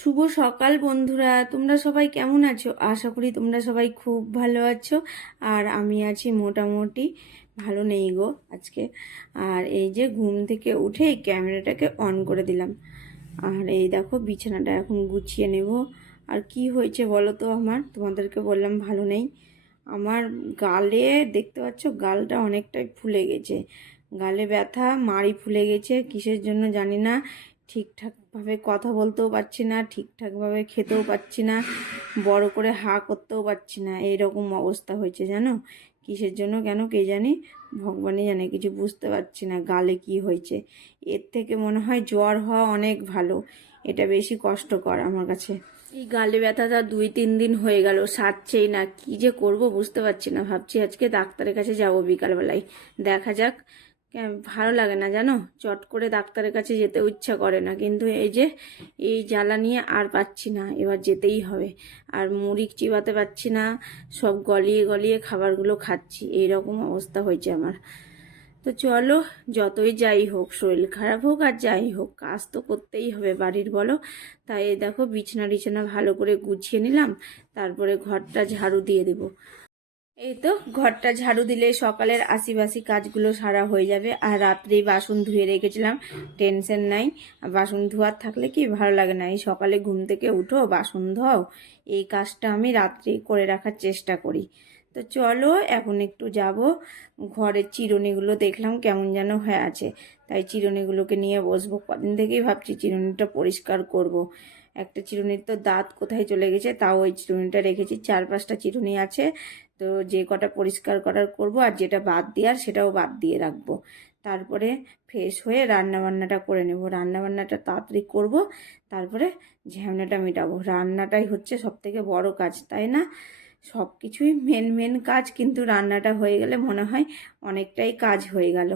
শুভ সকাল বন্ধুরা, তোমরা সবাই কেমন আছো? আশা করি তোমরা সবাই খুব ভালো আছো। আর আমি আছি মোটামুটি, ভালো নেই গো আজকে। আর এই যে ঘুম থেকে উঠেই ক্যামেরাটাকে অন করে দিলাম। আর এই দেখো বিছানাটা এখন গুছিয়ে নেব। আর কি হয়েছে বলো তো, তোমাদেরকে বললাম ভালো নেই। আমার গালে দেখতে পাচ্ছ, গালটা অনেকটাই ফুলে গেছে। গালে ব্যথা, মাড়ি ফুলে গেছে, কিসের জন্য জানি না। ঠিকঠাকভাবে কথা বলতেও পারছি না, ঠিকঠাকভাবে খেতেও পারছি না, বড় করে হা করতেও পারছি না। এইরকম অবস্থা হয়েছে জানো। কিসের জন্য কেন কে জানি, ভগবানই জানে, কিছু বুঝতে পারছি না গালে কি হয়েছে। এর থেকে মনে হয় জ্বর হওয়া অনেক ভালো, এটা বেশি কষ্টকর আমার কাছে। এই গালে ব্যথাটা 2-3 দিন হয়ে গেল, সারছেই না। কি যে করব বুঝতে পারছি না। ভাবছি আজকে ডাক্তারের কাছে যাব বিকালবেলায়, দেখা যাক। ভালো লাগে না জানো, চট করে ডাক্তারের কাছে যেতেও ইচ্ছা করে না, কিন্তু এই যে এই জ্বালা নিয়ে আর পাচ্ছি না, এবার যেতেই হবে। আর মুড়ি চিবাতে পারছি না, সব গলিয়ে গলিয়ে খাবারগুলো খাচ্ছি, এইরকম অবস্থা হয়েছে আমার। তো চলো, যতই যাই হোক, শরীর খারাপ হোক আর যাই হোক, কাজ তো করতেই হবে বাড়ির, বলো। তাই দেখো বিছানা টিছানা ভালো করে গুছিয়ে নিলাম, তারপরে ঘরটা ঝাড়ু দিয়ে দেবো। এই তো ঘরটা ঝাড়ু দিলে সকালের আশিবাসি কাজগুলো সারা হয়ে যাবে। আর রাত্রেই বাসন ধুয়ে রেখেছিলাম, টেনশন নাই। বাসন ধোয়ার থাকলে কি ভালো লাগে না, এই সকালে ঘুম থেকে উঠো বাসন ধোও, এই কাজটা আমি রাত্রেই করে রাখার চেষ্টা করি। তো চলো এখন একটু যাব, ঘরের চিরুনিগুলো দেখলাম কেমন যেন হয়ে আছে, তাই চিরুনিগুলোকে নিয়ে বসবো। কদিন থেকেই ভাবছি চিরুনিটা পরিষ্কার করব। একটা চিরুনির তো দাঁত কোথায় চলে গেছে, তাও ওই চিরুনিটা রেখেছি। 4-5টা চিরুনি আছে, তো যে কটা পরিষ্কার করার করব, আর যেটা বাদ দেওয়ার সেটাও বাদ দিয়ে রাখবো। তারপরে ফ্রেশ হয়ে রান্নাবান্নাটা করে নেব, রান্নাবান্নাটা তাড়াতাড়ি করব, তারপরে ঝ্যামনাটা মেটাবো। রান্নাটাই হচ্ছে সব থেকে বড় কাজ, তাই না? সব কিছুই মেন মেন কাজ, কিন্তু রান্নাটা হয়ে গেলে মনে হয় অনেকটাই কাজ হয়ে গেল।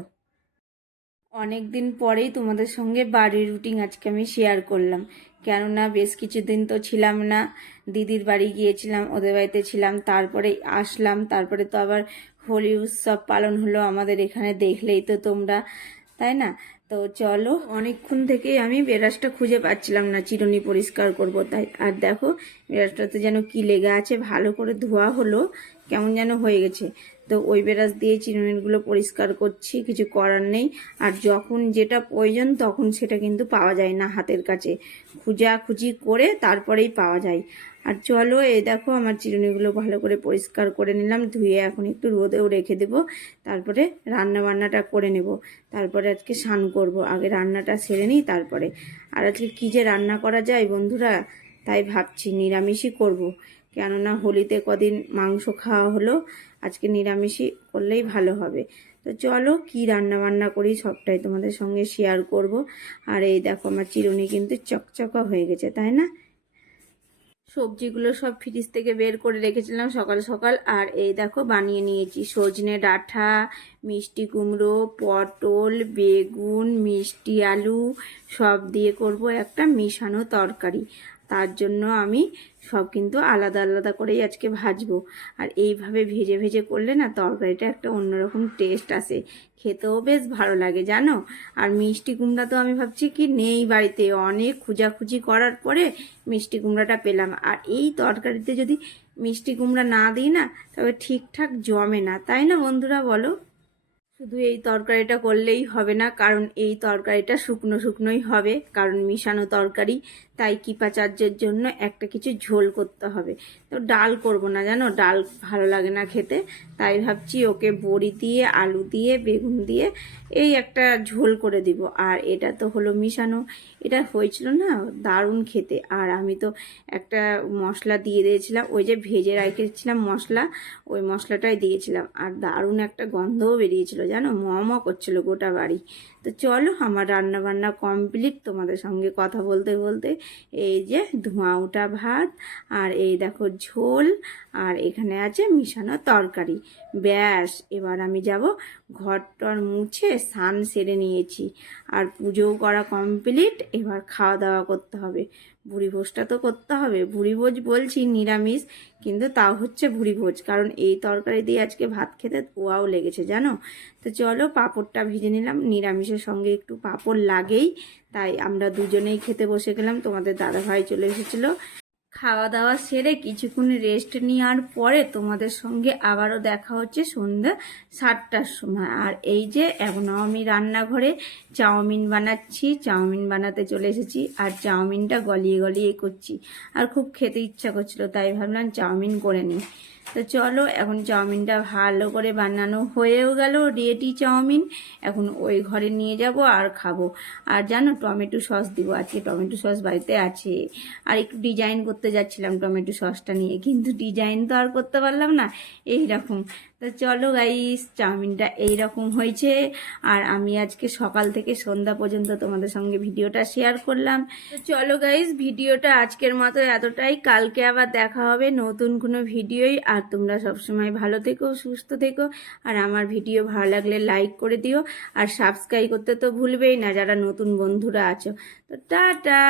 অনেক দিন পরেই তোমাদের সঙ্গে বাড়ির রুটিন আজকে আমি শেয়ার করলাম, কেননা বেশ কিছুদিন তো ছিলাম না। দিদির বাড়ি গিয়েছিলাম, ওদের বাড়িতে ছিলাম, তারপরে আসলাম, তারপরে তো আবার হোলি উৎসব পালন হলো আমাদের এখানে, দেখলেই তো তোমরা, তাই না? তো চলো, অনেকক্ষণ থেকেই আমি ব্রাশটা খুঁজে পাচ্ছিলাম না, চিরুনি পরিষ্কার করব তাই। আর দেখো ব্রাশটাতে যেন কি লেগে আছে, ভালো করে ধোয়া হলো, কেমন যেন হয়ে গেছে। তো ওই ব্রাশ দিয়ে চিরুনিগুলো পরিষ্কার করছি, কিছু করার নেই। আর যখন যেটা প্রয়োজন তখন সেটা কিন্তু পাওয়া যায় না হাতের কাছে, খুঁজাখুঁজি করে তারপরেই পাওয়া যায়। আর চলো, এই দেখো আমার চিরুনিগুলো ভালো করে পরিষ্কার করে নিলাম, ধুয়ে এখন একটু রোদেও রেখে দেবো, তারপরে রান্না বান্নাটা করে নেব। তারপরে আজকে স্নান করব, আগে রান্নাটা সেরে নিই তারপরে। আর আজকে কী যে রান্না করা যায় বন্ধুরা, তাই ভাবছি নিরামিষই করব, কেননা হোলিতে কদিন মাংস খাওয়া হলো, আজকে নিরামিষই করলেই ভালো হবে। তো চলো কি রান্না বান্না করি সবটাই তোমাদের সঙ্গে শেয়ার করব। আর এই দেখো আমার চিরুনি কিন্তু চকচকা হয়ে গেছে, তাই না? সবজিগুলো সব ফ্রিজ থেকে বের করে রেখেছিলাম সকাল সকাল। আর এই দেখো বানিয়ে নিয়েছি সজনে ডাঁটা, মিষ্টি কুমড়ো, পটল, বেগুন, মিষ্টি আলু সব দিয়ে করব একটা মিশানো তরকারি। তার জন্য আমি সব কিন্তু আলাদা আলাদা করেই আজকে ভাজবো। আর এইভাবে ভেজে ভেজে করলে না তরকারিটা একটা অন্যরকম টেস্ট আসে, খেতেও বেশ ভালো লাগে জানো। আর মিষ্টি কুমড়া তো আমি ভাবছি কি নেই বাড়িতে, অনেক খোঁজাখুঁজি করার পরে মিষ্টি কুমড়াটা পেলাম। আর এই তরকারিতে যদি মিষ্টি কুমড়া না দিই না, তবে ঠিকঠাক জমে না, তাই না বন্ধুরা বলো? শুধু এই তরকারিটা করলেই হবে না, কারণ এই তরকারিটা শুকনো শুকনোই হবে, কারণ মিশানো তরকারি। তাই কৃপাচার্যের জন্য একটা কিছু ঝোল করতে হবে। তো ডাল করব না জানো, ডাল ভালো লাগে না খেতে, তাই ভাবছি ওকে বড়ি দিয়ে, আলু দিয়ে, বেগুন দিয়ে এই একটা ঝোল করে দিব। আর এটা তো হলো মিশানো, এটা হয়েছিল না দারুণ খেতে। আর আমি তো একটা মশলা দিয়ে দিয়েছিলাম, ওই যে ভেজে রেখেছিলাম মশলা, ওই মশলাটাই দিয়েছিলাম, আর দারুণ একটা গন্ধও বেরিয়েছিল জানো, ম করছিল গোটা বাড়ি। তো চলো আমার রান্না বান্না কমপ্লিট, তোমাদের সঙ্গে কথা বলতে বলতে এই যে ধোঁয়া ওঠা ভাত, আর এই দেখো ঝোল, আর এখানে আছে মিশানো তরকারি। ব্যাস, এবার আমি যাব ঘর টর মুছে স্নান সেরে নিয়েছি, আর পুজোও করা কমপ্লিট, এবার খাওয়া দাওয়া করতে হবে। ভুড়ি ভোজটা তো করতে হবে, ভুড়ি ভোজ বলছি নিরামিষ, কিন্তু তাও হচ্ছে ভুড়ি ভোজ, কারণ এই তরকারি দিয়ে আজকে ভাত খেতে ওয়াও লেগেছে জানো। তো চলো পাঁপড়টা ভেজে নিলাম, নিরামিষের নিরামিষের সঙ্গে একটু পাঁপড় লাগেই, তাই আমরা দুজনেই খেতে বসে গেলাম। তোমাদের দাদাভাই চলে এসেছিলো। খাওয়া দাওয়া সেরে কিছুক্ষণ রেস্ট নেওয়ার পরে তোমাদের সঙ্গে আবারও দেখা হচ্ছে সন্ধ্যা 7টার সময়। আর এই যে এখনও আমি রান্নাঘরে চাউমিন বানাচ্ছি, চাউমিন বানাতে চলে এসেছি। আর চাউমিনটা গলিয়ে গলিয়ে করছি, আর খুব খেতে ইচ্ছা করছিল, তাই ভাবলাম চাউমিন করে নিই। তো চলো, এখন চাউমিনটা ভালো করে বানানো হয়েও গেল, রেডি চাউমিন। এখন ওই ঘরে নিয়ে যাব আর খাবো। আর জানো, টমেটো সস দিব আজকে, টমেটো সস বাড়িতে আছে। আর একটু ডিজাইন করতে যাচ্ছিলাম টমেটো সসটা নিয়ে, কিন্তু ডিজাইন তো আর করতে পারলাম না, এইরকম। তো চলো গাইস, চাউমিনটা এইরকম হয়েছে। আর আমি আজকে সকাল থেকে সন্ধ্যা পর্যন্ত তোমাদের সঙ্গে ভিডিওটা শেয়ার করলাম। তো চলো গাইস, ভিডিওটা আজকের মতো এতটাই। কালকে আবার দেখা হবে নতুন কোনো ভিডিওই। আর তোমরা সবসময় ভালো থেকো, সুস্থ থেকো। আর আমার ভিডিও ভালো লাগলে লাইক করে দিও, আর সাবস্ক্রাইব করতে তো ভুলবেই না যারা নতুন বন্ধুরা আছো। তো টাটা।